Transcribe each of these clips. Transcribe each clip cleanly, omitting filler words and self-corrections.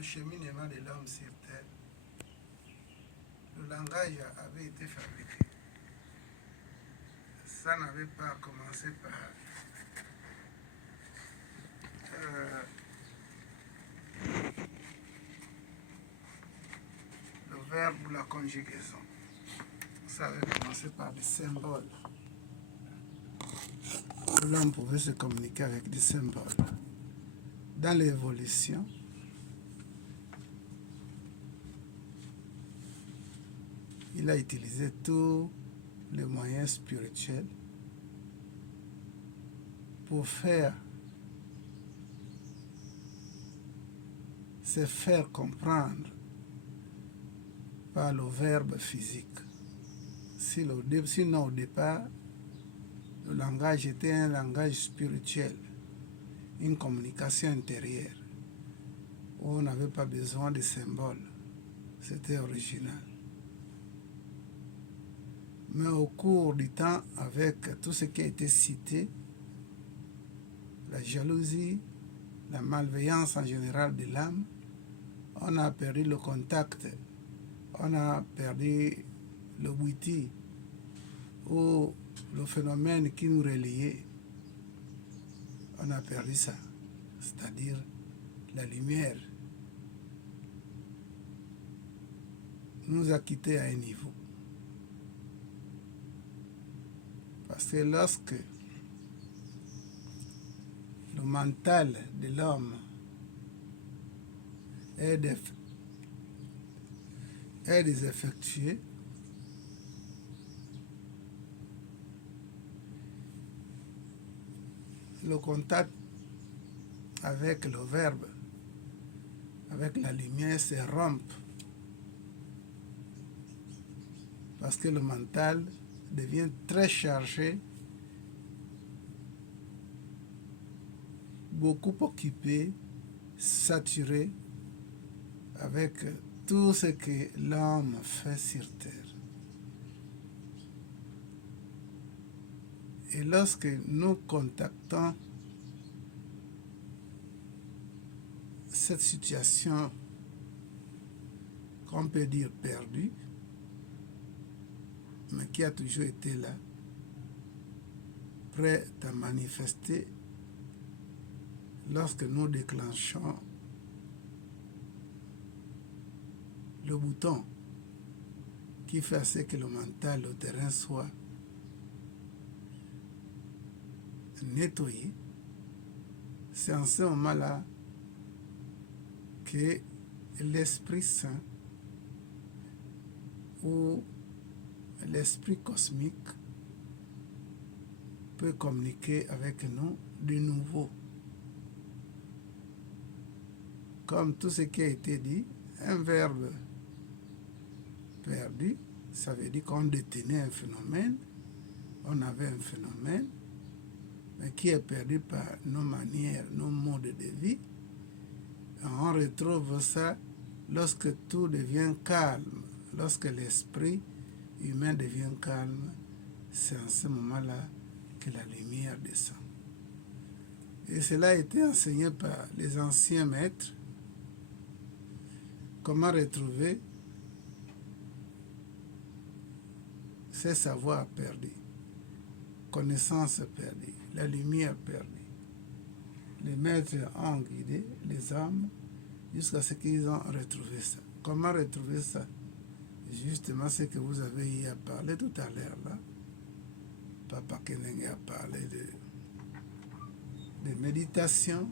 le cheminement de l'homme sur terre, le langage avait été fabriqué. Ça n'avait pas commencé par le verbe ou la conjugaison. Ça avait commencé par des symboles. L'homme pouvait se communiquer avec des symboles. Dans l'évolution, il a utilisé tous les moyens spirituels pour se faire comprendre par le verbe physique. Sinon, au départ, le langage était un langage spirituel, une communication intérieure, où on n'avait pas besoin de symboles. C'était original. Mais au cours du temps, avec tout ce qui a été cité, la jalousie, la malveillance en général de l'âme, on a perdu le contact, on a perdu le witi, ou le phénomène qui nous reliait. On a perdu ça, c'est-à-dire la lumière nous a quittés à un niveau. Parce que lorsque le mental de l'homme est désaffectué, le contact avec le verbe, avec la lumière, se rompt. Parce que le mental devient très chargé, beaucoup occupé, saturé avec tout ce que l'homme fait sur terre. Et lorsque nous contactons cette situation qu'on peut dire perdue, mais qui a toujours été là, prête à manifester lorsque nous déclenchons le bouton qui fait à ce que le mental, le terrain soit nettoyé. C'est en ce moment-là que l'Esprit Saint ou l'Esprit cosmique peut communiquer avec nous de nouveau. Comme tout ce qui a été dit, un verbe perdu, ça veut dire qu'on détenait un phénomène, on avait un phénomène, mais qui est perdu par nos manières, nos modes de vie. On retrouve ça lorsque tout devient calme, lorsque l'esprit humain devient calme. C'est en ce moment-là que la lumière descend. Et cela a été enseigné par les anciens maîtres. Comment retrouver ces savoirs perdus, connaissances perdues, la lumière perdue. Les maîtres ont guidé les hommes jusqu'à ce qu'ils ont retrouvé ça. Comment retrouver ça? Justement ce que vous avez eu à parler tout à l'heure là. Papa Kenenge a parlé de méditation,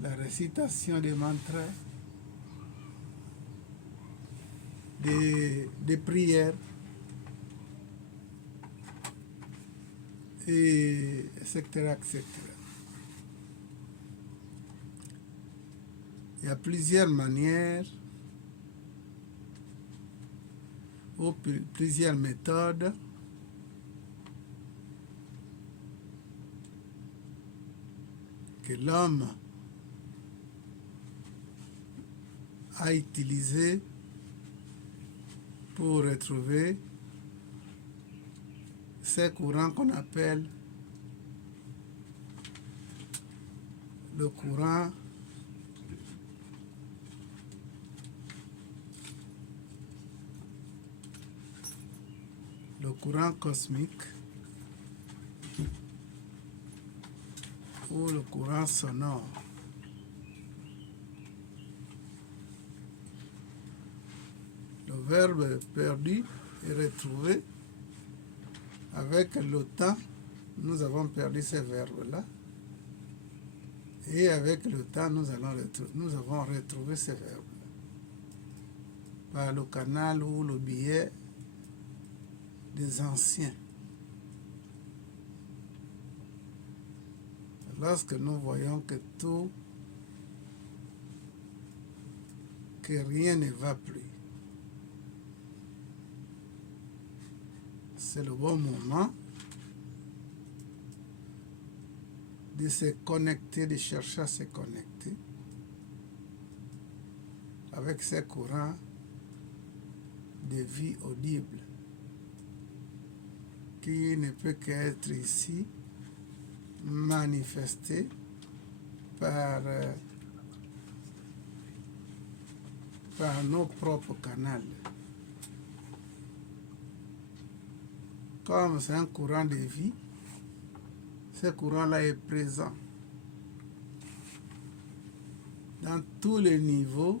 la récitation des mantras, des prières, et etc., etc. Il y a plusieurs manières ou plusieurs méthodes que l'homme a utilisées pour retrouver ces courants qu'on appelle le courant courant cosmique ou le courant sonore. Le verbe perdu et retrouvé. Avec le temps, nous avons perdu ces verbes-là. Et avec le temps, nous avons retrouvé ces verbes-là. Par le canal ou le biais des anciens. Lorsque nous voyons que rien ne va plus, c'est le bon moment de se connecter, de chercher à se connecter avec ces courants de vie audible qui ne peut qu'être ici manifesté par nos propres canaux. Comme c'est un courant de vie, ce courant-là est présent dans tous les niveaux.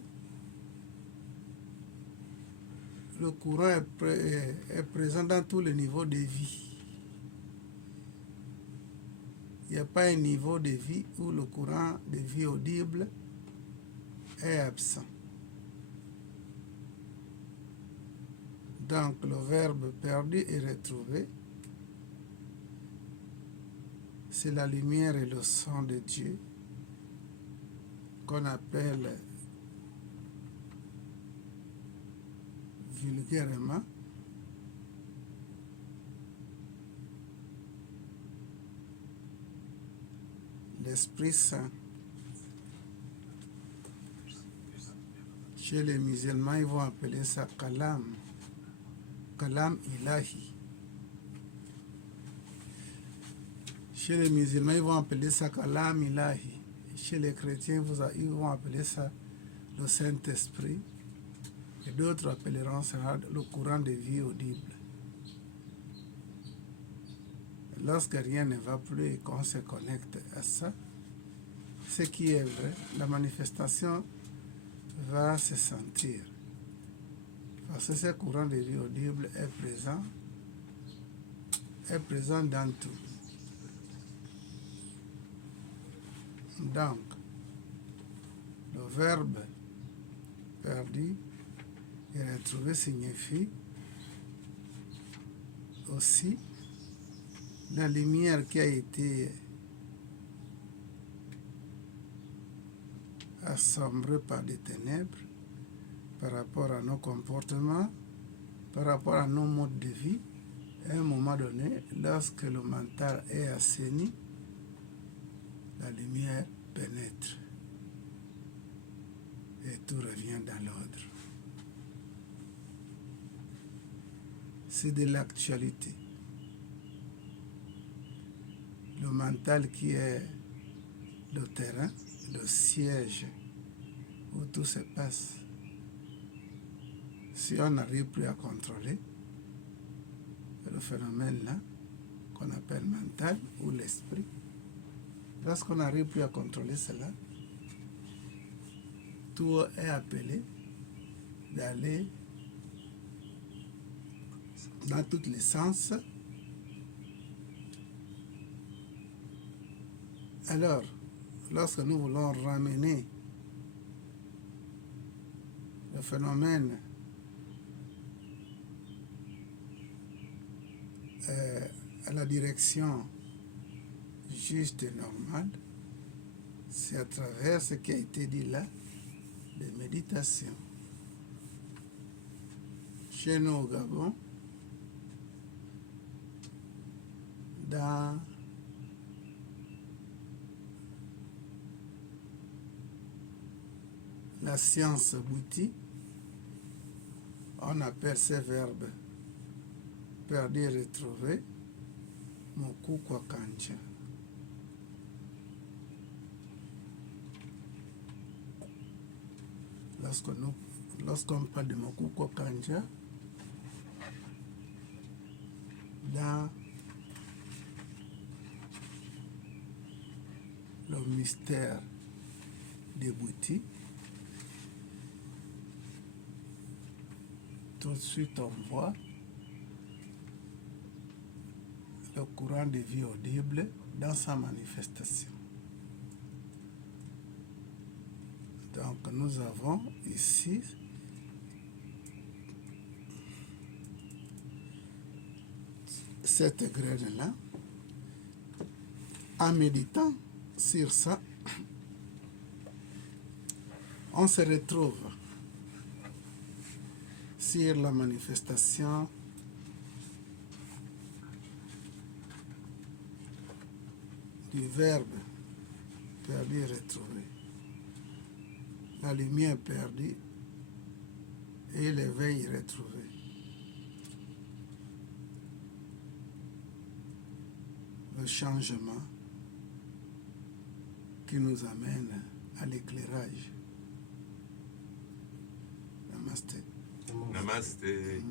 Le courant est présent dans tous les niveaux de vie. Il n'y a pas un niveau de vie où le courant de vie audible est absent. Donc, le verbe perdu et retrouvé, c'est la lumière et le son de Dieu qu'on appelle vulgairement l'Esprit Saint. Chez les musulmans, ils vont appeler ça kalam. Kalam ilahi. Chez les musulmans, ils vont appeler ça kalam ilahi. Chez les chrétiens, ils vont appeler ça le Saint-Esprit. Et d'autres appelleront ça le courant de vie audible. Lorsque rien ne va plus et qu'on se connecte à ça, ce qui est vrai, la manifestation va se sentir. Parce que ce courant de vie audible est présent dans tout. Donc, le verbe perdu et retrouvé signifie aussi la lumière qui a été assombrée par des ténèbres par rapport à nos comportements, par rapport à nos modes de vie. À un moment donné, lorsque le mental est assaini, la lumière pénètre et tout revient dans l'ordre. C'est de l'actualité. Le mental qui est le terrain, le siège où tout se passe. Si on n'arrive plus à contrôler le phénomène-là, qu'on appelle mental ou l'esprit, lorsqu'on n'arrive plus à contrôler cela, tout est appelé d'aller dans tous les sens. Alors, lorsque nous voulons ramener le phénomène à la direction juste et normale, c'est à travers ce qui a été dit là, de méditation. Chez nous au Gabon, dans la science bouddhique, on appelle ces verbes perdu et retrouvé Moku Kwa Kancha. Lorsqu'on parle de Moku Kwa Kancha, dans le mystère des boutiques. Tout de suite, on voit le courant de vie audible dans sa manifestation. Donc, nous avons ici cette graine-là. En méditant sur ça, on se retrouve sur la manifestation du verbe perdu et retrouvé. La lumière perdue et l'éveil retrouvé. Le changement qui nous amène à l'éclairage. Namasté. Namasté.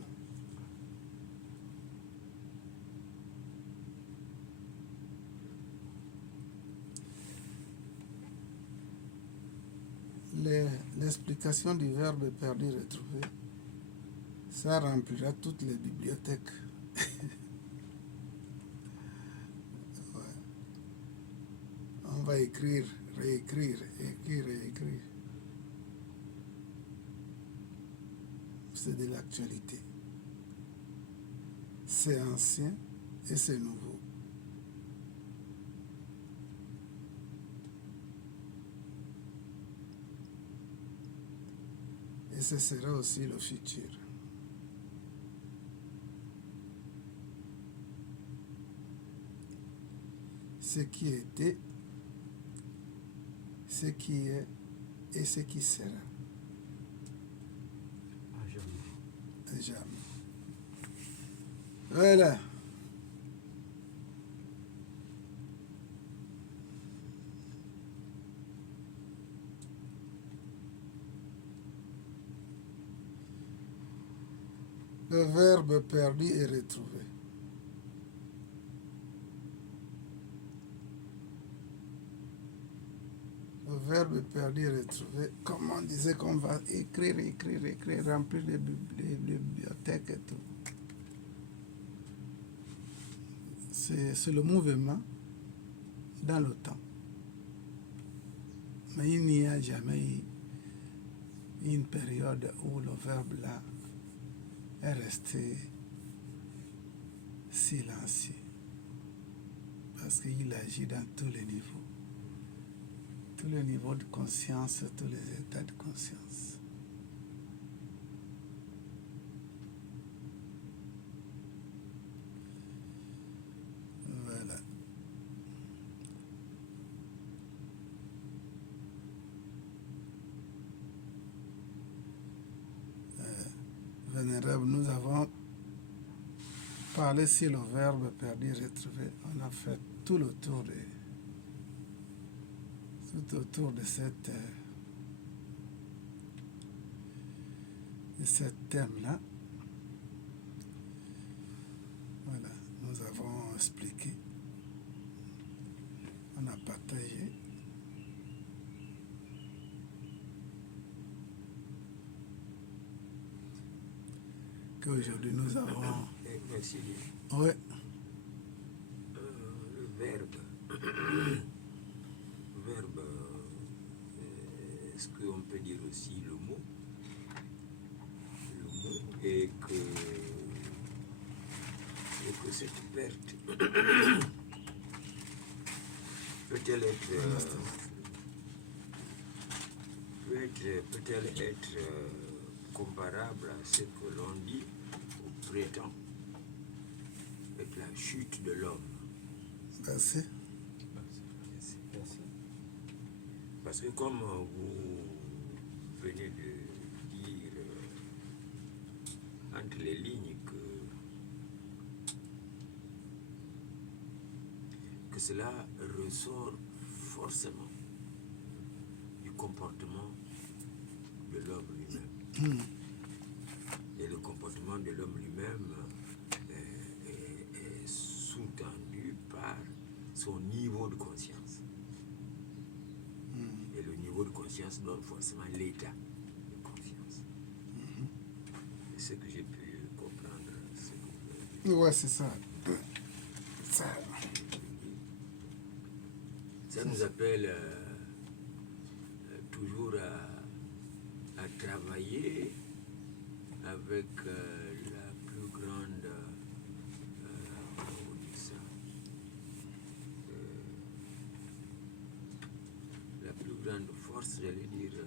L'explication du verbe perdu retrouvé, ça remplira toutes les bibliothèques. Ouais. On va écrire, réécrire, écrire, réécrire. C'est de l'actualité. C'est ancien et c'est nouveau. Et ce sera aussi le futur. Ce qui était, ce qui est et ce qui sera. À jamais. À jamais. Voilà. Le verbe perdu est retrouvé. Le verbe perdu est retrouvé. Comme on disait qu'on va écrire, remplir les bibliothèques et tout. C'est le mouvement dans le temps. Mais il n'y a jamais eu une période où le verbe là est resté silencieux. Parce qu'il agit dans tous les niveaux. Tous les niveaux de conscience, tous les états de conscience. Voilà. Vénérable, nous avons parlé sur le verbe perdu, retrouvé. On a fait tout le tour tout autour de ce thème-là. Voilà, nous avons expliqué, on a partagé. Qu'aujourd'hui nous avons... Merci. Oui. Le verbe. Verbe, est-ce qu'on peut dire aussi le mot? Le mot, et que cette perte peut-elle être comparable à ce que l'on dit au printemps avec la chute de l'homme? Merci. Parce que comme vous venez de dire entre les lignes que cela ressort forcément du comportement de l'homme lui-même. Et le comportement de l'homme lui-même sous-tendu par son niveau de conscience. Et le niveau de conscience donne forcément l'état de conscience. C'est ce que j'ai pu comprendre. Ouais, c'est ça. Ça nous appelle toujours à travailler avec la plus grande comment on dit ça, la plus grande force, j'allais dire,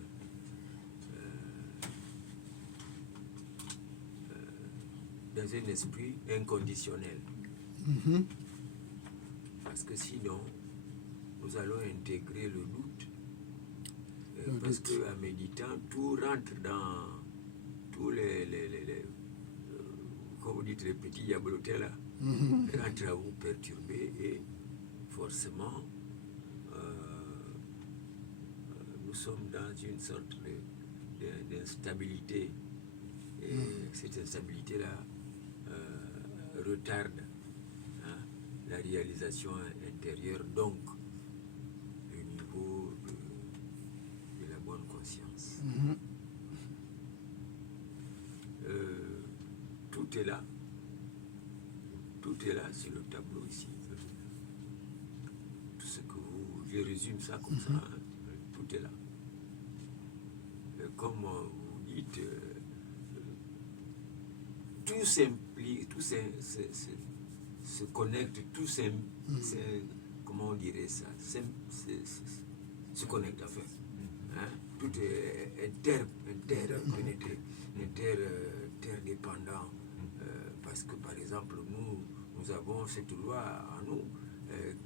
dans un esprit inconditionnel. Parce que sinon, nous allons intégrer le doute. Parce qu'en méditant, tout rentre dans tous les comme vous dites, les petits diabolotés là, rentrent à vous perturber et forcément, nous sommes dans une sorte d'instabilité. Et cette instabilité-là retarde la réalisation intérieure, donc le niveau de la bonne conscience. Tout est là. Tout est là sur le tableau ici. Tout ce que je résume ça comme ça, tout est là. Et comme vous dites, tout s'implique, tout se connecte, tout comment on dirait ça, se connecte en fait. Tout est interpénétré, interdépendant. Parce que par exemple, nous avons cette loi en nous.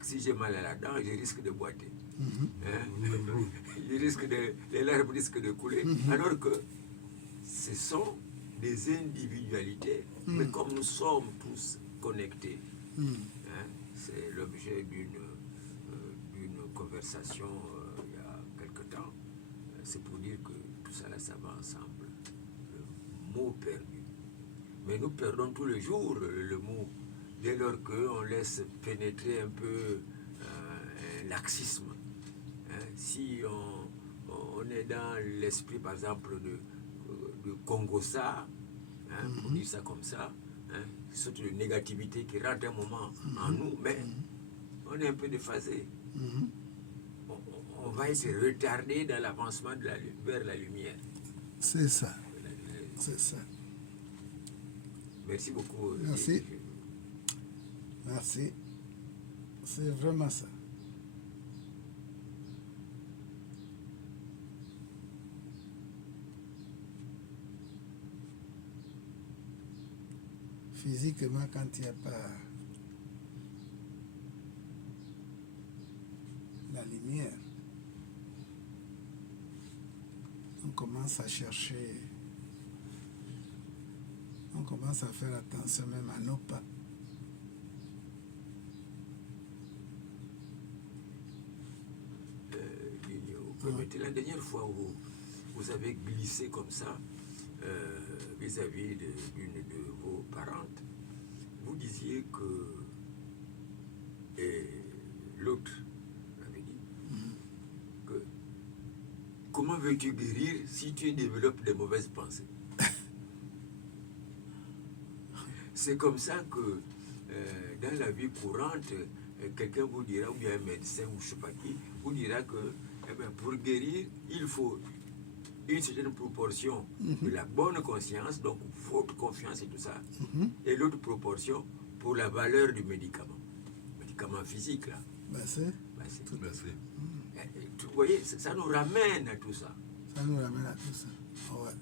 Si j'ai mal à la dent, je risque de boiter. Les larmes risquent de couler. Alors que ce sont des individualités, mais comme nous sommes tous connectés, c'est l'objet d'une conversation il y a quelque temps. C'est pour dire que tout ça là, ça va ensemble. Le mot perdu. Mais nous perdons tous les jours le mot, dès lors qu'on laisse pénétrer un peu un laxisme. Si on est dans l'esprit, par exemple, de Congo-ça, pour dire ça comme ça, une sorte de négativité qui rentre un moment en nous, mais on est un peu déphasé. On va être retardé dans l'avancement vers la lumière. C'est ça. C'est ça. Merci beaucoup. Merci. Merci. C'est vraiment ça. Physiquement, quand il n'y a pas la lumière, on commence à chercher, on commence à faire attention même à nos pas. La dernière fois où vous avez glissé comme ça vis-à-vis d'une de vos parentes, vous disiez que l'autre avait dit que comment veux-tu guérir si tu développes des mauvaises pensées? C'est comme ça que dans la vie courante, quelqu'un vous dira, ou bien un médecin ou je ne sais pas qui, vous dira que pour guérir, il faut une certaine proportion de la bonne conscience, donc votre confiance et tout ça, et l'autre proportion pour la valeur du médicament. Médicament physique, là. Vous voyez, ça nous ramène à tout ça. Ça nous ramène à tout ça. Ouais.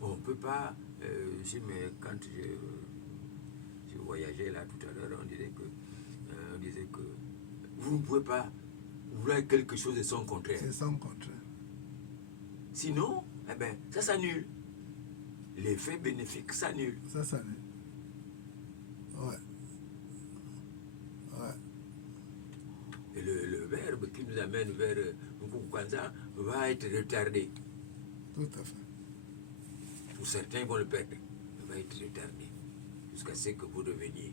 On ne peut pas, quand je voyageais là tout à l'heure, on disait que vous ne pouvez pas vouloir quelque chose de son contraire. C'est son contraire. Sinon, ça s'annule. L'effet bénéfique s'annule. Ça s'annule. Ouais. Et le verbe qui nous amène vers Nkukwanza va être retardé. Tout à fait. Pour certains, ils vont le perdre. Il va être retardé. jusqu'à ce que vous deveniez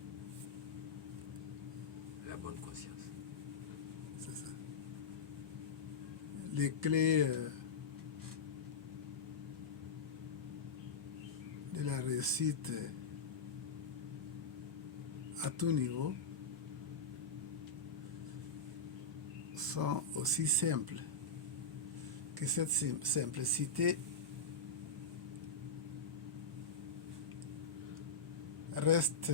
la bonne conscience. C'est ça. Les clés de la réussite à tout niveau sont aussi simples que cette simplicité reste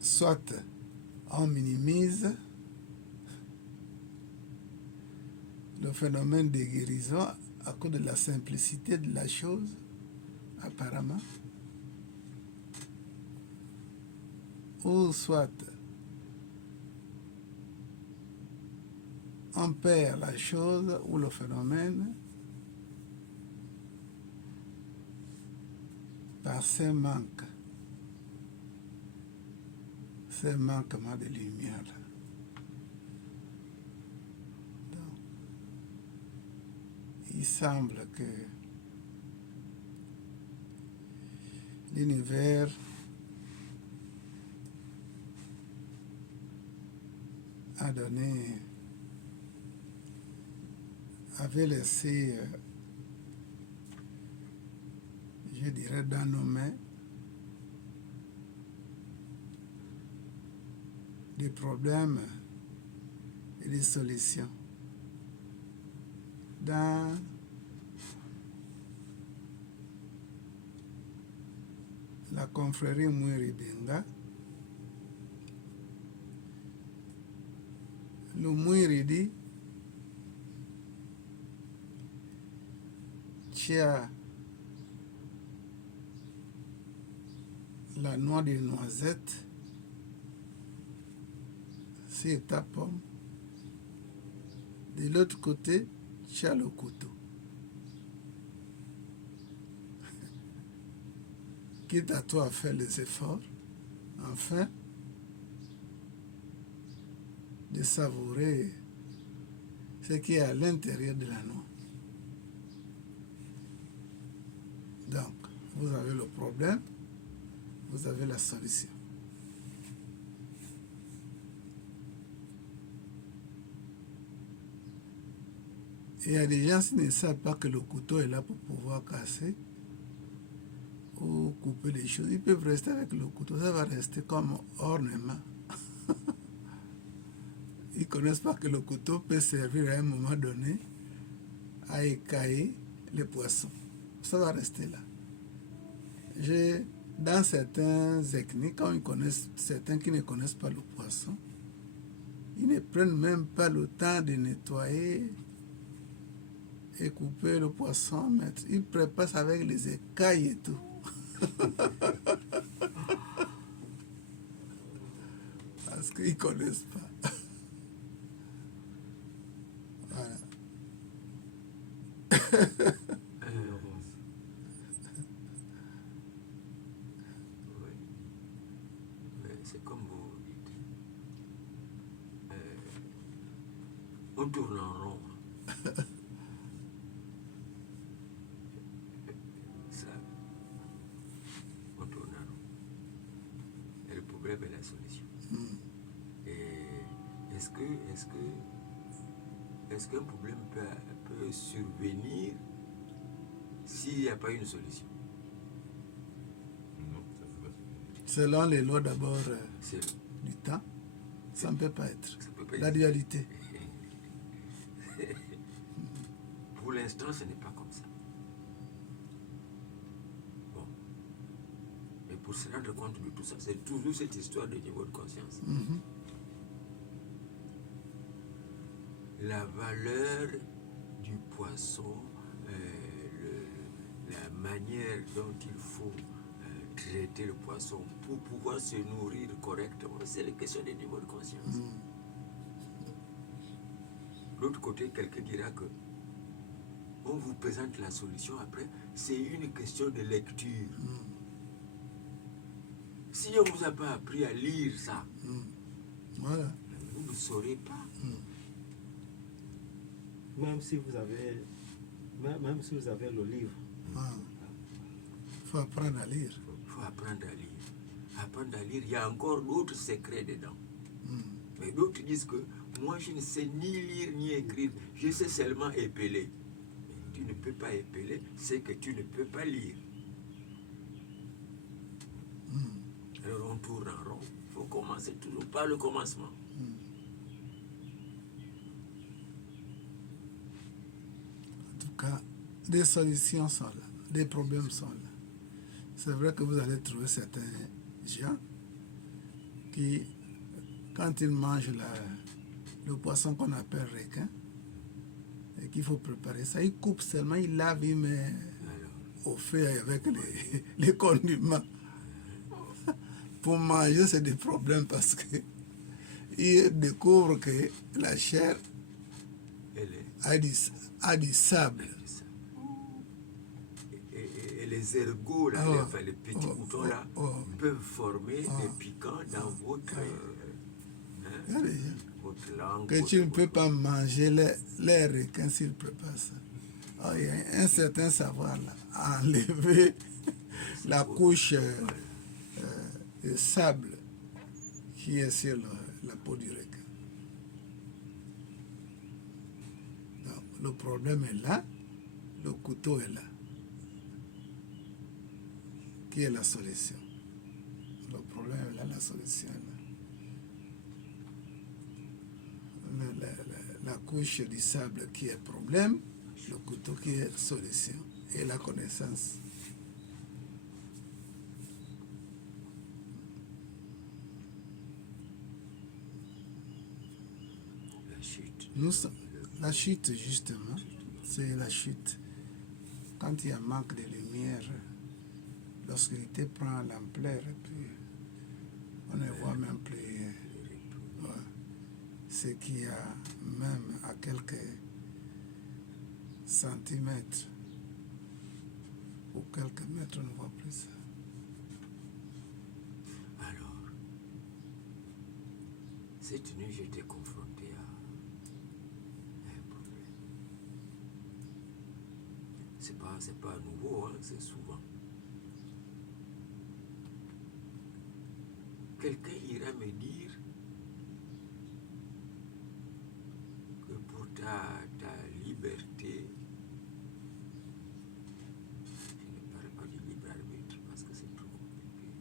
soit on minimise le phénomène de guérison à cause de la simplicité de la chose, apparemment, ou soit on perd la chose ou le phénomène par ces manquements de lumière. Donc, il semble que l'univers avait laissé, je dirais, dans nos mains des problèmes et des solutions. Dans la confrérie Mwiri-Benga, le Mwiri dit Chia la noix de noisette, c'est ta pomme. De l'autre côté, tu as le couteau. Quitte à toi à faire les efforts, enfin, de savourer ce qui est à l'intérieur de la noix. Donc, vous avez le problème, vous avez la solution. Et il y a des gens qui ne savent pas que le couteau est là pour pouvoir casser ou couper les choses. Ils peuvent rester avec le couteau, ça va rester comme ornement. Ils ne connaissent pas que le couteau peut servir à un moment donné à écailler les poissons. Ça va rester là. Dans certains techniques, quand ils connaissent, certains qui ne connaissent pas le poisson, ils ne prennent même pas le temps de nettoyer et couper le poisson, mais ils préparent ça avec les écailles et tout. Parce qu'ils ne connaissent pas. Voilà. C'est comme vous dites. On tourne en rond. Ça, on tourne en rond. Et le problème est la solution. Et est-ce qu'un problème peut survenir s'il n'y a pas une solution? Non, ça ne peut pas. Selon les lois d'abord du temps, ça ne peut pas être. La dualité. Pour l'instant, ce n'est pas comme ça. Bon. Mais pour se rendre compte de tout ça, c'est toujours cette histoire de niveau de conscience. La valeur du poisson, la manière dont il faut traiter le poisson pour pouvoir se nourrir correctement, c'est la question des niveaux de conscience. L'autre côté, quelqu'un dira que on vous présente la solution après, c'est une question de lecture. Si on ne vous a pas appris à lire ça, voilà, vous ne saurez pas. Même si vous avez le livre, faut apprendre à lire. Il faut apprendre à lire. Apprendre à lire, il y a encore d'autres secrets dedans. Mais d'autres disent que moi, je ne sais ni lire ni écrire, je sais seulement épeler. Mais tu ne peux pas épeler, c'est que tu ne peux pas lire. Alors on tourne en rond. Il faut commencer toujours par le commencement. En tout cas, des solutions sont là, des problèmes sont là. C'est vrai que vous allez trouver certains gens qui, quand ils mangent le poisson qu'on appelle requin, et qu'il faut préparer ça, ils coupent seulement, ils lavent, ils mettent au feu avec les condiments. Pour manger, c'est des problèmes parce que ils découvrent que la chair a du sable. Et les ergots, là, les petits boutons là, peuvent former des piquants dans votre langue. Que tu ne peux pas manger les requins s'ils préparent ça. Oh, il y a un certain savoir là, à enlever la couche de sable qui est sur la peau du requin. Donc, le problème est là, le couteau est là. Qui est la solution? Le problème est là, la solution est là. La couche du sable qui est problème, le couteau qui est solution, et la connaissance. La chute, justement, c'est la chute. Quand il y a manque de lumière, l'obscurité prend l'ampleur, et puis on ne voit même plus ce qu'il y a, même à quelques centimètres ou quelques mètres, on ne voit plus ça. Alors, cette nuit, j'étais confronté à un problème. C'est pas nouveau, hein, c'est souvent. Quelqu'un ira me dire que pour ta liberté, je ne parle pas du libre arbitre parce que c'est trop compliqué.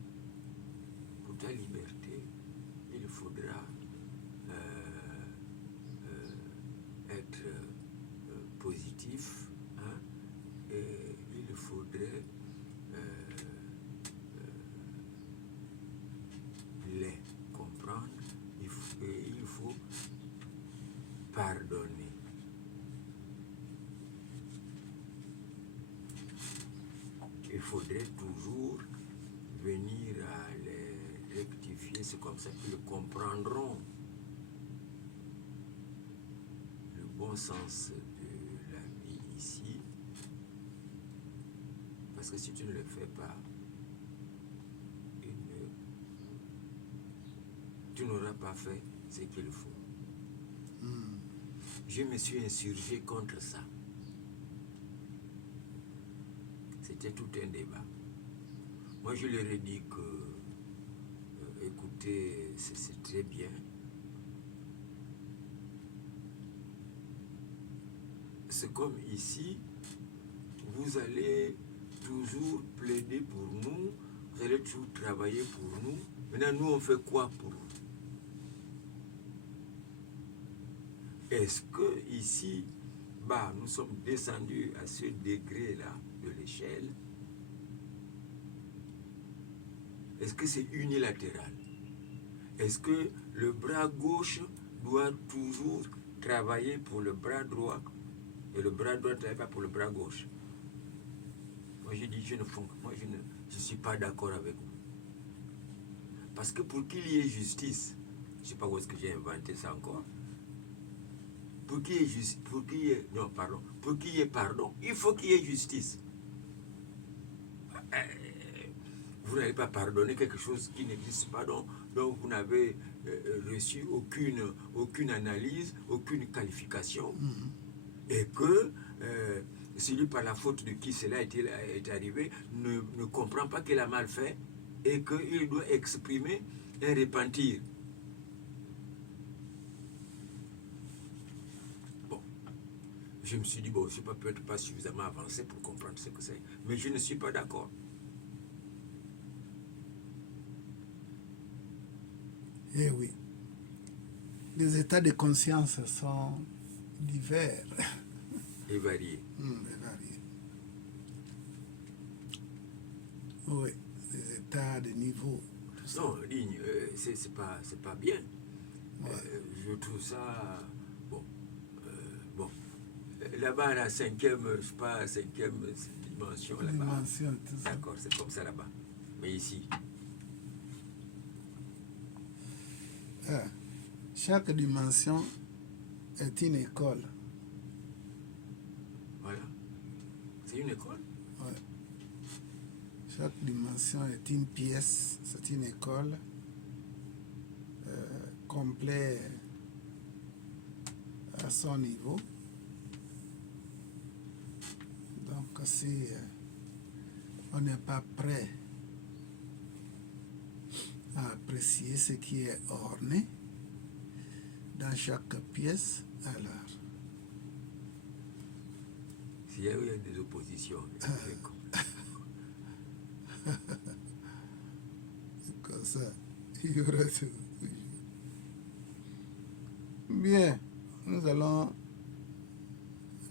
Pour ta liberté, il faudra être positif, hein, et il faudrait les comprendre, il faut pardonner. Il faudrait toujours venir à les rectifier, c'est comme ça qu'ils comprendront le bon sens de la vie ici. Parce que si tu ne le fais pas, tu n'auras pas fait ce qu'il faut. Je me suis insurgé contre ça. C'était tout un débat. Moi, je leur ai dit que, écoutez, c'est très bien. C'est comme ici, vous allez toujours plaider pour nous, vous allez toujours travailler pour nous. Maintenant, nous, on fait quoi pour vous? Est-ce que ici, nous sommes descendus à ce degré-là de l'échelle? Est-ce que c'est unilatéral? Est-ce que le bras gauche doit toujours travailler pour le bras droit et le bras droit ne travaille pas pour le bras gauche? Moi, je dis, je ne suis pas d'accord avec vous. Parce que pour qu'il y ait justice, je ne sais pas où est-ce que j'ai inventé ça encore. Pour qu'il y ait pardon, il faut qu'il y ait justice. Vous n'allez pas pardonner quelque chose qui n'existe pas, donc vous n'avez reçu aucune analyse, aucune qualification, et que celui par la faute de qui cela est arrivé ne comprend pas qu'il a mal fait et qu'il doit exprimer un repentir. Bon, je me suis dit, bon, je ne suis peut-être pas suffisamment avancé pour comprendre ce que c'est, mais je ne suis pas d'accord. Eh oui, les états de conscience sont divers. Et variés. Variés. Oui, les états de niveau. Non, Ligne, c'est pas bien. Ouais. Je trouve ça... Bon. Là-bas, la cinquième dimension, là-bas. Dimension, tout ça. D'accord, c'est comme ça là-bas. Mais ici... Chaque dimension est une école. Voilà. C'est une école. Ouais. Chaque dimension est une pièce, c'est une école complète à son niveau. Donc si on n'est pas prêt à apprécier ce qui est orné dans chaque pièce, alors s'il y a eu des oppositions, comme ça, il y aura toujours. Bien, nous allons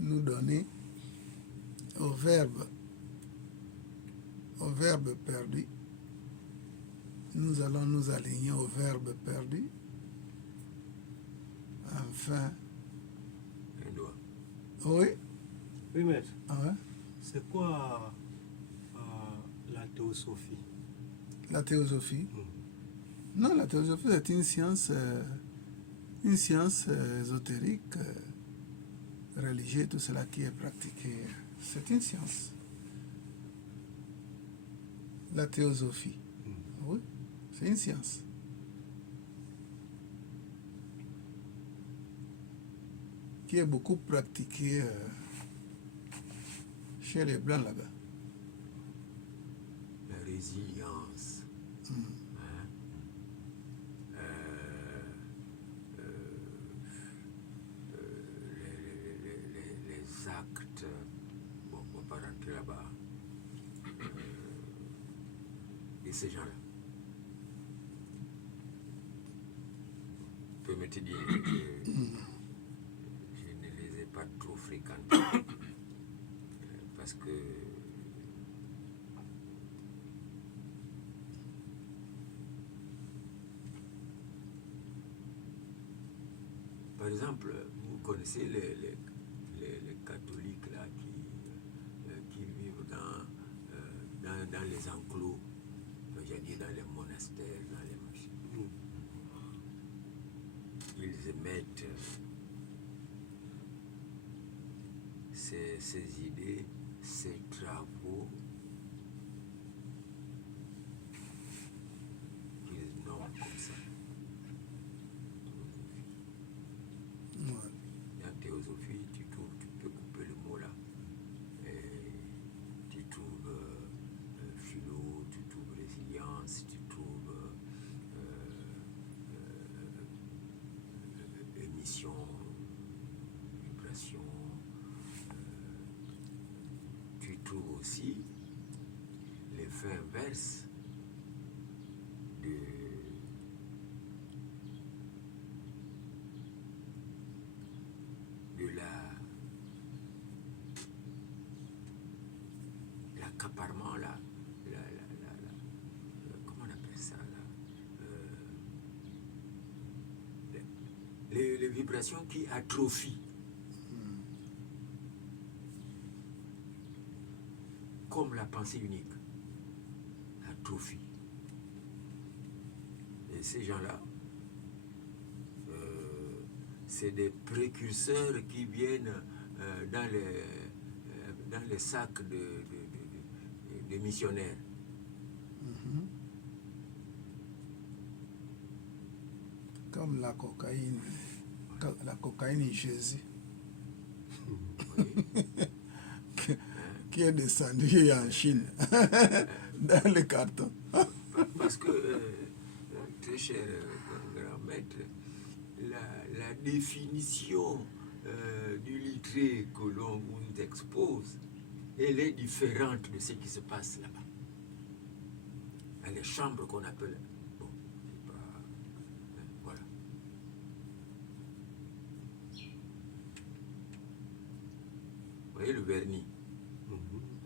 nous donner au verbe perdu. Nous allons nous aligner au verbe perdu. Enfin. un doigt. Oui. Oui, maître. Ah ouais? C'est quoi la théosophie? La théosophie? Non, la théosophie est une science ésotérique, religieuse, tout cela qui est pratiqué. C'est une science. La théosophie. Oui, c'est une science. Qui est beaucoup pratiquée chez les Blancs là-bas. La résilience. Hein? Les actes. Bon, on va pas rentrer là-bas. Et ces gens-là. Permettez de dire que je ne les ai pas trop fréquentés. Parce que par exemple, vous connaissez les catholiques là qui vivent dans les enclos, j'allais dire dans les monastères, dans les machines. Ils émettent ces idées, ces travaux qu'ils nomment comme ça. Ouais. La théosophie, tu peux couper le mot là. Et tu trouves philo, tu trouves résilience, tu trouves émission, vibration. Tu trouves aussi l'effet inverse de l'accaparement là, comment on appelle ça là, les vibrations qui atrophient. Comme la pensée unique atrophie. Et ces gens-là, c'est des précurseurs qui viennent dans les sacs de missionnaires. Comme la cocaïne en Jésus. Oui. qui est descendu en Chine, dans le carton. Parce que, très cher grand maître, la définition du littré que l'on vous expose, elle est différente de ce qui se passe là-bas. Dans les chambres qu'on appelle. Bon, c'est pas. Voilà. Vous voyez le vernis?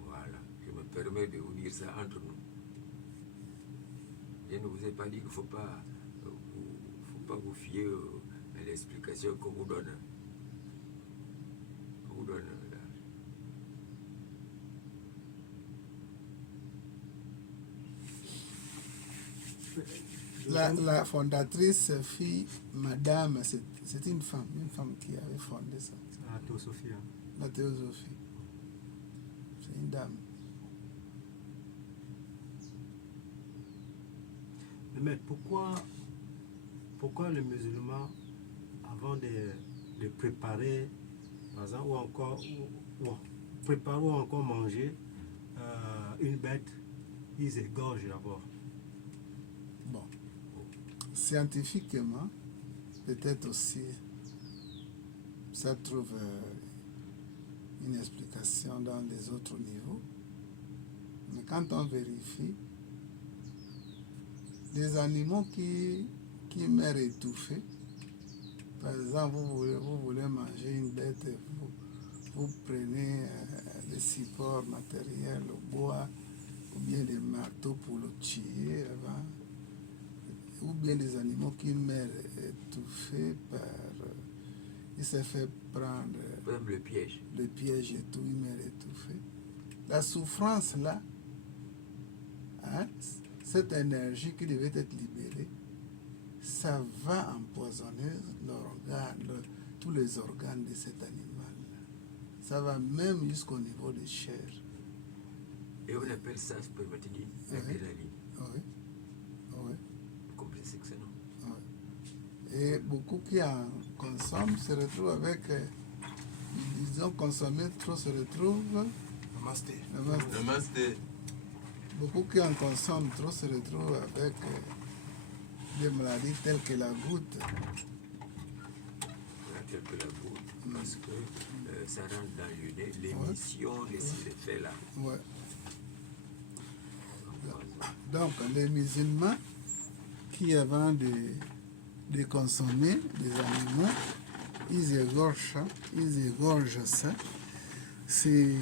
Voilà. Je me permets de vous dire ça entre nous. Je ne vous ai pas dit qu'il ne faut pas vous fier à l'explication qu'on vous donne. On vous donne là. La fondatrice fille, madame, c'est une femme qui avait fondé ça. La théosophie. Hein. La théosophie. C'est une dame. Mais pourquoi les musulmans, avant de préparer, par exemple, préparer ou encore manger une bête, ils égorgent d'abord? Bon. Scientifiquement, peut-être aussi, ça trouve une explication dans les autres niveaux. Mais quand on vérifie, des animaux qui meurent étouffés, par exemple, vous voulez manger une bête, vous prenez des supports matériels, le bois, ou bien des marteaux pour le tuer avant, ou bien des animaux qui meurent étouffés par... il s'est fait prendre... Même le piège. Le piège et tout, il meurt étouffé. La souffrance là, hein, cette énergie qui devait être libérée, ça va empoisonner tous les organes de cet animal-là. Ça va même jusqu'au niveau des chairs. Et on appelle ça, spermatozoïde, l'adrénaline. Oui. Oui. Complexe excellent. Oui. Et beaucoup qui en consomment se retrouvent avec... ils ont consommé trop, se retrouvent... Namasté. Namasté. Namasté. Beaucoup qui en consomment trop se retrouvent avec des maladies telles que la goutte. Telles que la goutte, parce que ça rentre dans le nez, l'émission de ces effets-là. Ouais. Donc, les musulmans qui, avant de consommer des animaux, ils égorgent ça. C'est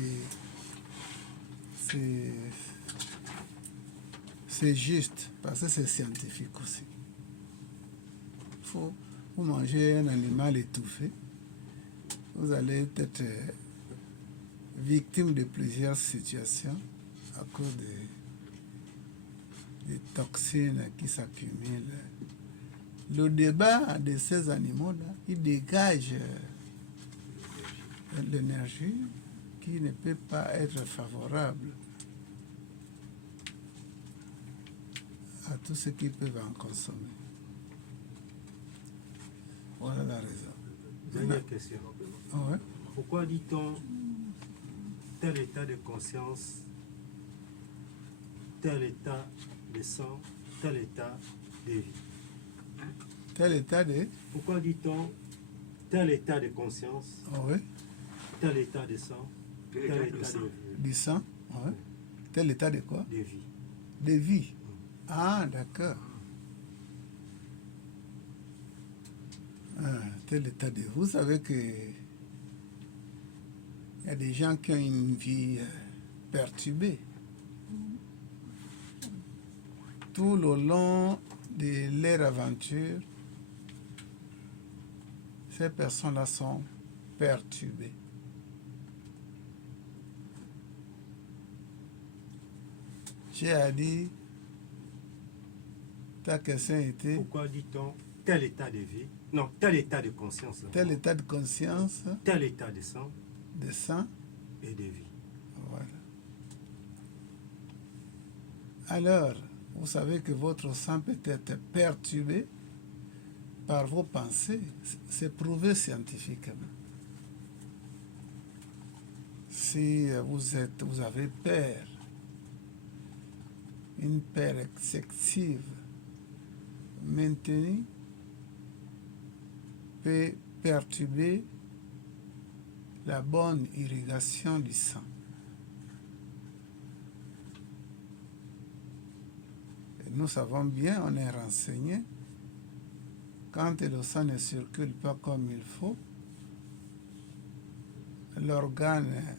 juste, parce que c'est scientifique aussi. Vous mangez un animal étouffé, vous allez être victime de plusieurs situations à cause des toxines qui s'accumulent. Le débat de ces animaux-là, ils dégagent l'énergie qui ne peut pas être favorable à tous ceux qui peuvent en consommer. Voilà la raison. Dernière question. Ouais. Pourquoi dit-on tel état de conscience, tel état de sang, tel état de vie? Tel état de... Pourquoi dit-on tel état de conscience, Oui. tel état de sang, tel état de vie? Du sang, ouais. Tel état de quoi? De vie. De vie. Ah, d'accord. Tel état de... Vous savez que il y a des gens qui ont une vie perturbée. Tout le long de leur aventure, ces personnes-là sont perturbées. J'ai dit, ta question était... Pourquoi dit-on tel état de vie? Non, tel état de conscience. Tel état de conscience, tel état de sang et de vie. Voilà. Alors, vous savez que votre sang peut être perturbé par vos pensées. C'est prouvé scientifiquement. Si vous avez peur, une peur excessive maintenue peut perturber la bonne irrigation du sang. Et nous savons bien, on est renseigné, quand le sang ne circule pas comme il faut, l'organe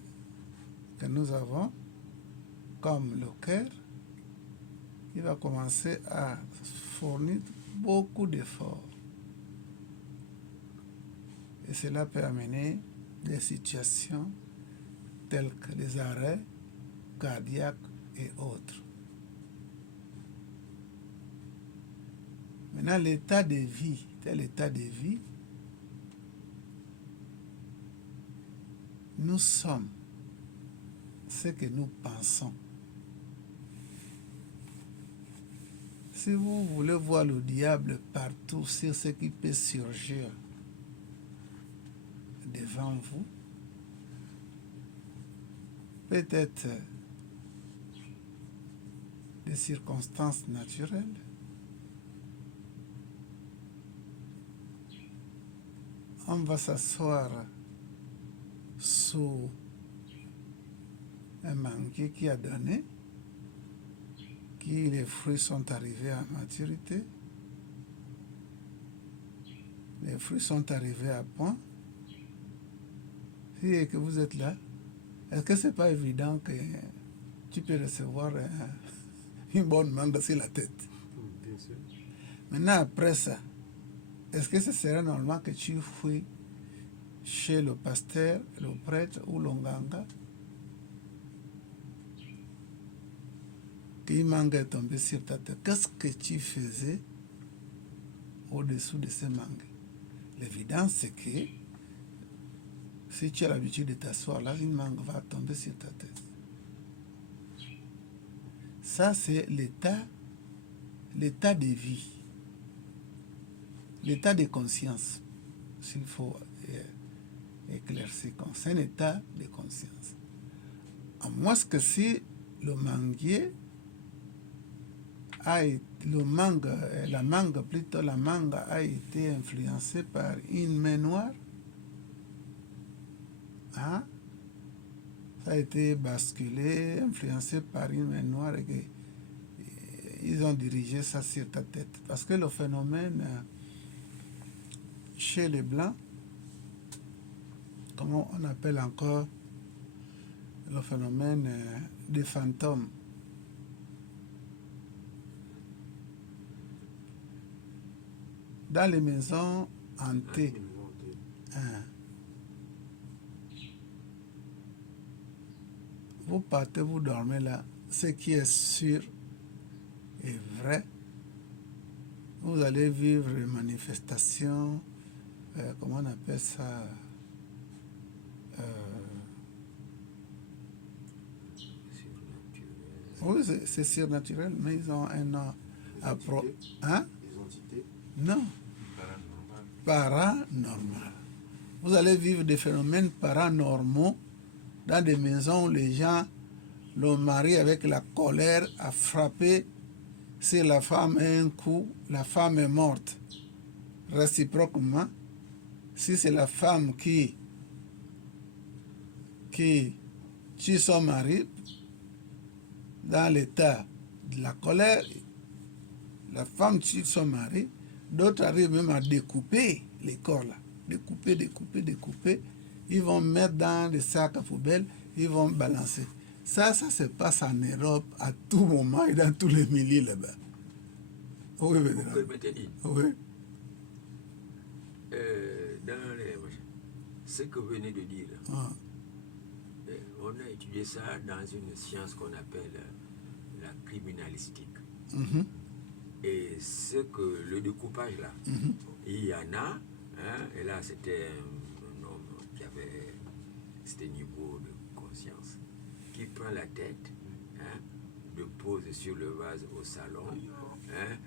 que nous avons, comme le cœur, il va commencer à fournir beaucoup d'efforts. Et cela peut amener des situations telles que des arrêts cardiaques et autres. Maintenant, l'état de vie, tel état de vie, nous sommes ce que nous pensons. Si vous voulez voir le diable partout sur ce qui peut surgir devant vous, peut-être des circonstances naturelles, on va s'asseoir sous un manguier qui a donné, les fruits sont arrivés à maturité, les fruits sont arrivés à point, et que vous êtes là, est-ce que c'est pas évident que tu peux recevoir une bonne mangue sur la tête? Bien sûr. Maintenant, après ça, est-ce que ce serait normal que tu fouilles chez le pasteur, le prêtre ou l'onganga, qu'une mangue est tombée sur ta tête? Qu'est-ce que tu faisais au-dessous de ces mangues? L'évidence, c'est que si tu as l'habitude de t'asseoir là, une mangue va tomber sur ta tête. Ça, c'est l'état de vie, l'état de conscience, s'il faut éclaircir. C'est un état de conscience. À moins que si le manguier la mangue a été influencée par une main noire, hein? Ça a été basculé, influencé par une main noire et ils ont dirigé ça sur ta tête. Parce que le phénomène chez les Blancs, comment on appelle encore le phénomène des fantômes. Dans les maisons hantées, hein, vous partez, vous dormez là, ce qui est sûr et vrai, vous allez vivre une manifestation, comment on appelle ça, oui, c'est surnaturel, mais ils ont un nom à hein? Des entités? Non. Paranormal. Vous allez vivre des phénomènes paranormaux dans des maisons où les gens, le mari avec la colère a frappé sur la femme un coup, la femme est morte. Réciproquement, si c'est la femme qui tue son mari dans l'état de la colère, la femme tue son mari, d'autres arrivent même à découper les corps là. Découper. Ils vont mettre dans des sacs à poubelle, ils vont balancer. Ça se passe en Europe à tout moment et dans tous les milieux là-bas. Oui, Vous permettez-vous, oui. dans ce que vous venez de dire, on a étudié ça dans une science qu'on appelle la criminalistique. Mhm. Et ce que le découpage là, il y en a, hein, et là c'était un homme qui avait ce niveau de conscience, qui prend la tête, hein, le pose sur le vase au salon, hein,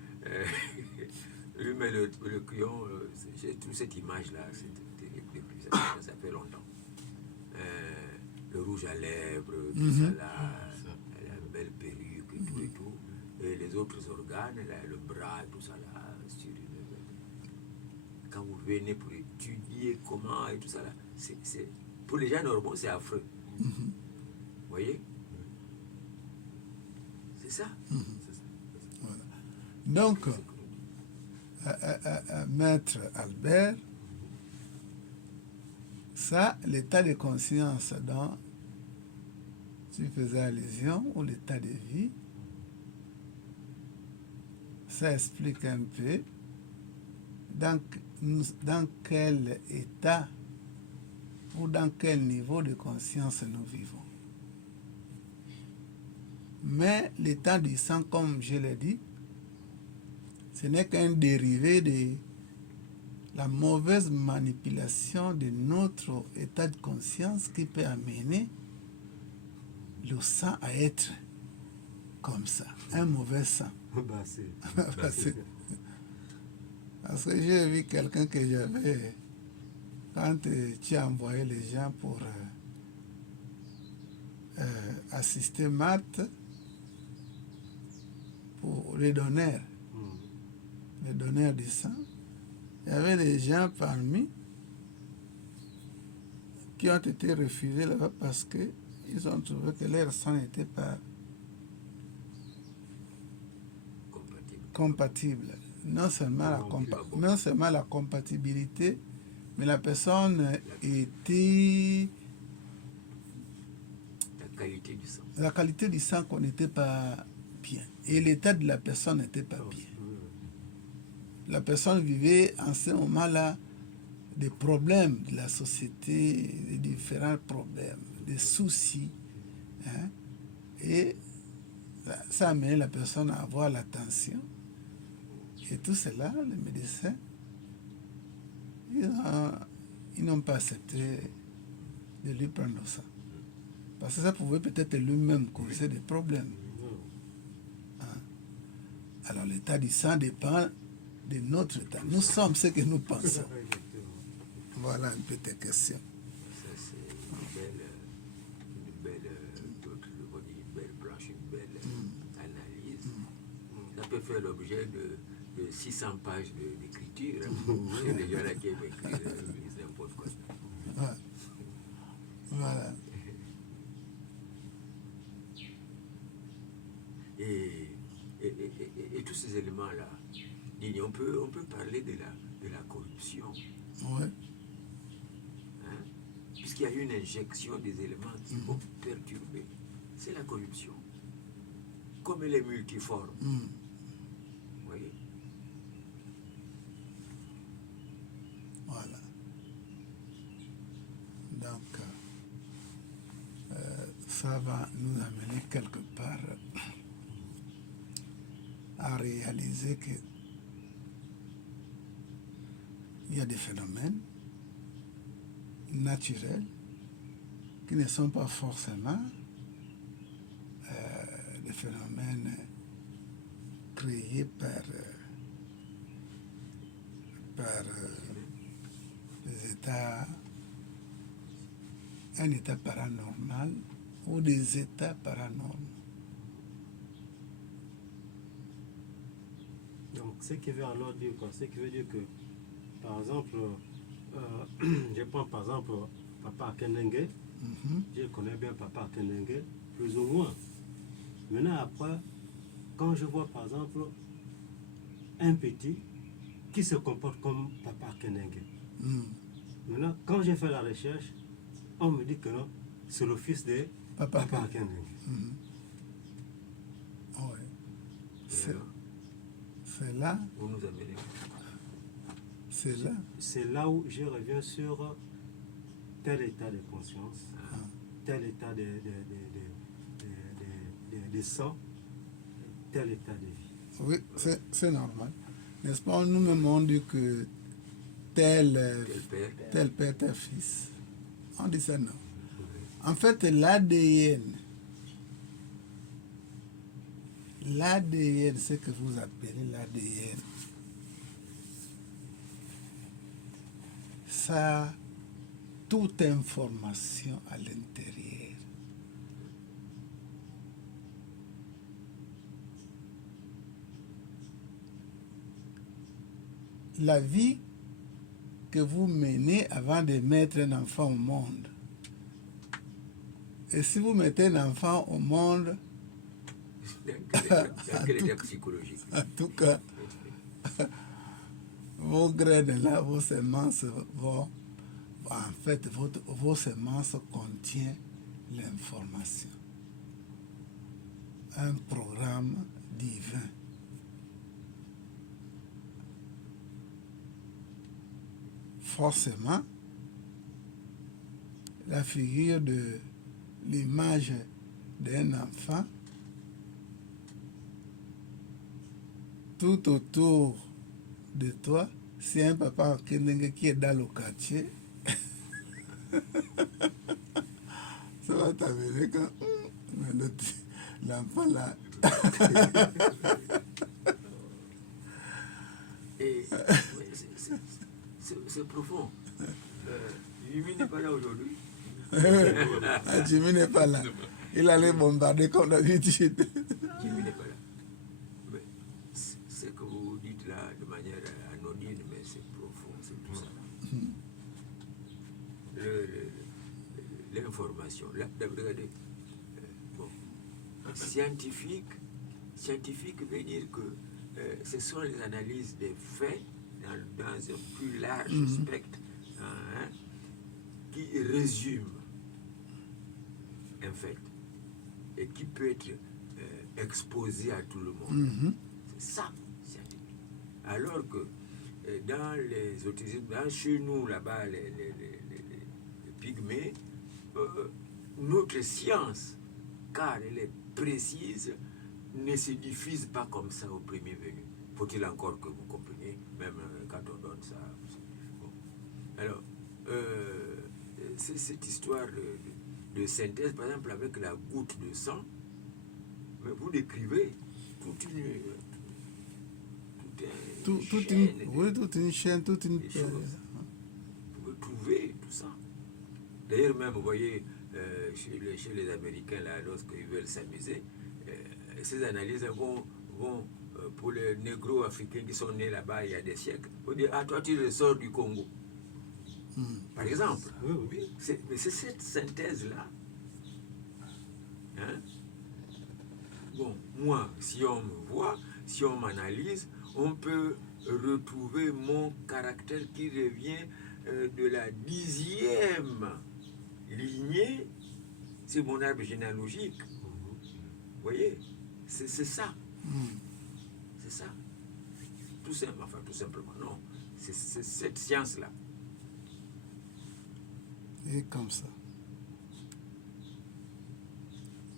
lui met le crayon, j'ai toute cette image là, ça fait longtemps. le rouge à lèvres, tout ça là, la belle perruque et tout. Et les autres organes, là, le bras, tout ça là, quand vous venez pour étudier comment et tout ça là, c'est pour les gens normaux, c'est affreux. Vous voyez? C'est ça. Voilà. Donc, Maître Albert, ça, l'état de conscience dont tu faisais allusion, ou l'état de vie, ça explique un peu dans quel état ou dans quel niveau de conscience nous vivons. Mais l'état du sang, comme je l'ai dit, ce n'est qu'un dérivé de la mauvaise manipulation de notre état de conscience qui peut amener le sang à être comme ça, un mauvais sang. Parce que j'ai vu quelqu'un que j'avais, quand tu as envoyé les gens pour assister Marthe, pour les donneurs du sang, il y avait des gens parmi qui ont été refusés là-bas parce qu'ils ont trouvé que leur sang n'était pas compatible. Non seulement la compatibilité, mais la personne était... La qualité du sang qu'on n'était pas bien. Et l'état de la personne n'était pas bien. La personne vivait en ce moment-là des problèmes de la société, des différents problèmes, des soucis. Hein? Et ça a amené la personne à avoir la tension. Et tout cela, les médecins, ils n'ont pas accepté de lui prendre le sang. Parce que ça pouvait peut-être lui-même causer des problèmes. Hein? Alors l'état du sang dépend de notre état. Nous sommes ce que nous pensons. Voilà un peu tes questions. Ça, c'est une belle branche, une belle analyse. Ça peut faire l'objet de 600 pages d'écriture. Il y a des gens là qui aiment écrire n'importe quoi. Ouais. Voilà. Et tous ces éléments-là, on peut parler de la corruption. Ouais. Hein? Puisqu'il y a une injection des éléments qui vont perturber. C'est la corruption. Comme elle est multiforme. Vous voyez? Voilà. Donc, ça va nous amener quelque part à réaliser que il y a des phénomènes naturels qui ne sont pas forcément des phénomènes créés par des états, un état paranormal ou des états paranormaux. Donc, ce qui veut alors dire quoi? Ce qui veut dire que, par exemple, je prends par exemple Papa Kenenge. Je connais bien Papa Kenenge, plus ou moins. Maintenant, après, quand je vois par exemple un petit qui se comporte comme Papa Kenenge. Maintenant, quand j'ai fait la recherche, on me dit que non, c'est le fils de Papa Kenenge. Ouais. C'est là. Vous nous amenez. C'est là où je reviens sur tel état de conscience, tel état de sang, tel état de vie. Oui, c'est normal. N'est-ce pas? Nous-mêmes, on dit que tel père, tel fils. On dit ça, non. En fait, l'ADN, ce que vous appelez l'ADN, ça toute information à l'intérieur. La vie que vous menez avant de mettre un enfant au monde. Et si vous mettez un enfant au monde, en tout cas, vos graines là, vos semences vont, en fait, vos semences contiennent l'information. Un programme divin. Forcément, la figure de l'image d'un enfant, tout autour de toi, c'est un papa qui est dans le quartier. Ça va t'amener quand l'enfant là. Et c'est profond. Jimmy n'est pas là aujourd'hui. Jimmy n'est pas là. Il allait bombarder comme d'habitude. Jimmy n'est pas là. Mais ce que vous dites là de manière anodine, mais c'est profond, c'est tout ça. L'information. Regardez. Bon. Scientifique veut dire que ce sont les analyses des faits dans un plus large spectre qui résume un fait et qui peut être exposé à tout le monde. C'est ça, scientifique. Alors que dans les autres, chez nous, là-bas, les pygmées, notre science, car elle est précise, ne se diffuse pas comme ça au premier venu. Faut-il encore que vous compreniez, même quand on donne ça. Bon. Alors, c'est cette histoire de synthèse, par exemple, avec la goutte de sang, mais vous décrivez toute une chaîne, toute une choses. Vous pouvez trouver tout ça. D'ailleurs, même, vous voyez, chez les Américains, là, lorsqu'ils veulent s'amuser, ces analyses vont pour les négros africains qui sont nés là-bas il y a des siècles, on dit, ah, toi, tu ressors du Congo. Par exemple. Oui. Mais c'est cette synthèse-là. Hein? Bon, moi, si on me voit, si on m'analyse, on peut retrouver mon caractère qui revient de la 10e lignée. C'est mon arbre généalogique. Vous voyez? C'est ça. C'est ça. Tout simplement, non. C'est cette science-là. Et comme ça.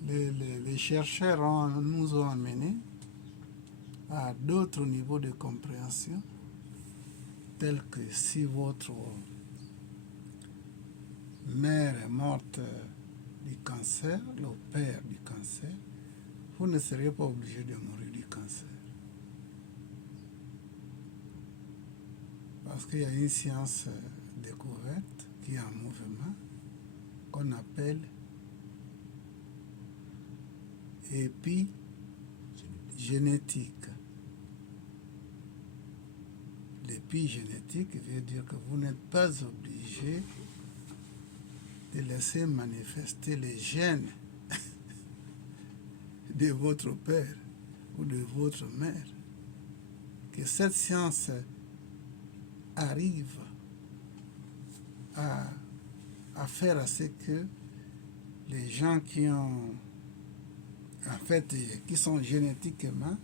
Les chercheurs nous ont amenés à d'autres niveaux de compréhension, tels que si votre mère est morte du cancer, le père du cancer, vous ne seriez pas obligé de mourir du cancer. Parce qu'il y a une science découverte qui est en mouvement, qu'on appelle épigénétique. L'épigénétique veut dire que vous n'êtes pas obligé de laisser manifester les gènes de votre père ou de votre mère. Que cette science arrive à faire à ce que les gens qui ont, en fait, qui sont génétiquement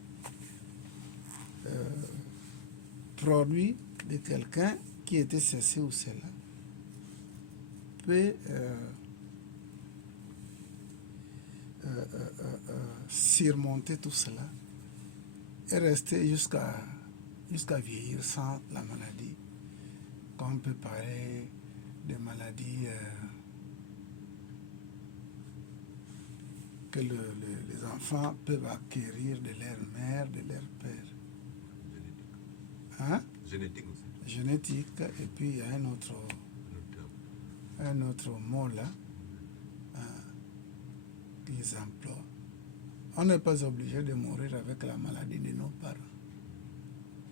produits de quelqu'un qui était ceci ou cela, peut surmonter tout cela et rester jusqu'à vieillir sans la maladie. Comme on peut parler de maladies que les enfants peuvent acquérir de leur mère, de leur père. Génétique aussi. Génétique, et puis il y a un un autre mot là qu'ils emploient. On n'est pas obligé de mourir avec la maladie de nos parents.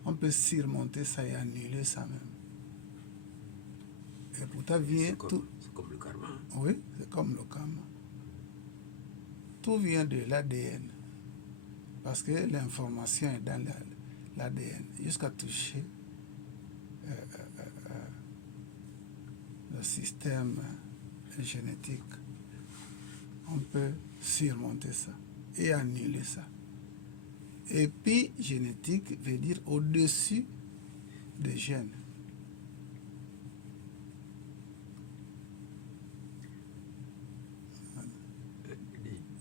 On peut surmonter ça et annuler ça même. Et pourtant vient tout. C'est comme le karma. Hein? Oui, c'est comme le karma. Tout vient de l'ADN. Parce que l'information est dans l'ADN. Jusqu'à toucher le système génétique. On peut surmonter ça et annuler ça. Épigénétique veut dire au-dessus des gènes.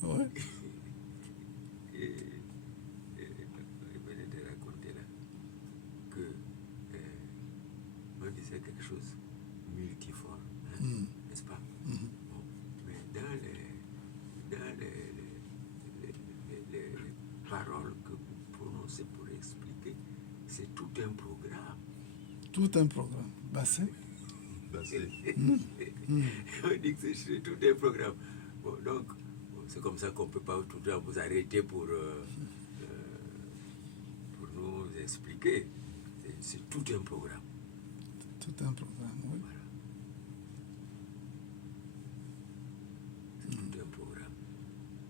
Oui. Il venait de raconter là que on disait quelque chose multiforme, hein, n'est-ce pas? Bon, mais dans les paroles que vous prononcez pour expliquer, c'est tout un programme. Tout un programme. Bassé. On dit que c'est tout un programme. Bon, donc, c'est comme ça qu'on ne peut pas tout le temps vous arrêter pour nous expliquer. C'est tout un programme. Tout un programme, oui. Voilà. C'est tout un programme.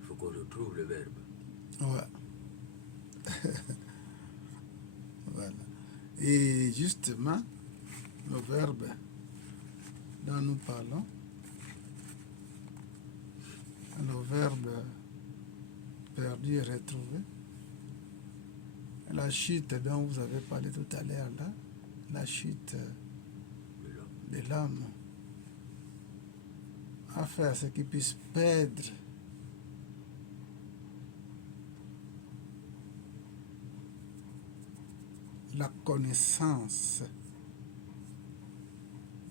Il faut qu'on retrouve le verbe. Ouais. Voilà. Et justement, le verbe dont nous parlons, le verbe perdu et retrouvé, la chute dont vous avez parlé tout à l'heure là, la chute de l'homme, a fait à ce qu'il puisse perdre la connaissance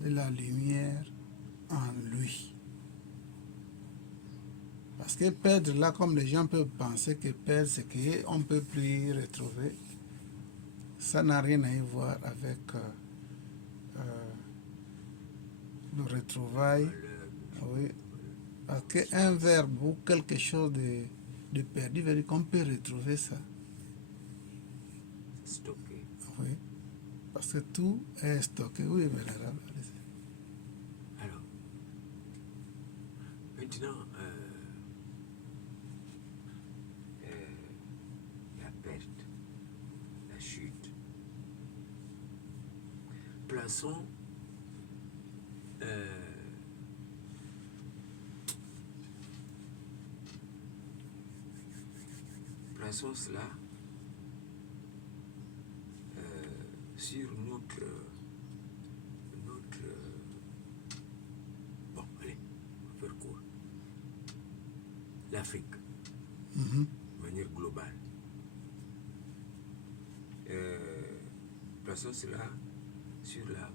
de la lumière en lui. Parce que perdre là, comme les gens peuvent penser que perdre, c'est qu'on ne peut plus retrouver, ça n'a rien à y voir avec le retrouvail. Oui. Parce qu'un verbe ou quelque chose de perdu veut dire qu'on peut retrouver ça. Stocké. Oui. Parce que tout est stocké. Oui, vénérable. Alors, maintenant, la perte, la chute. Plaçons cela sur notre bon, allez, on va faire court. L'Afrique, de manière globale. Plaçons cela sur la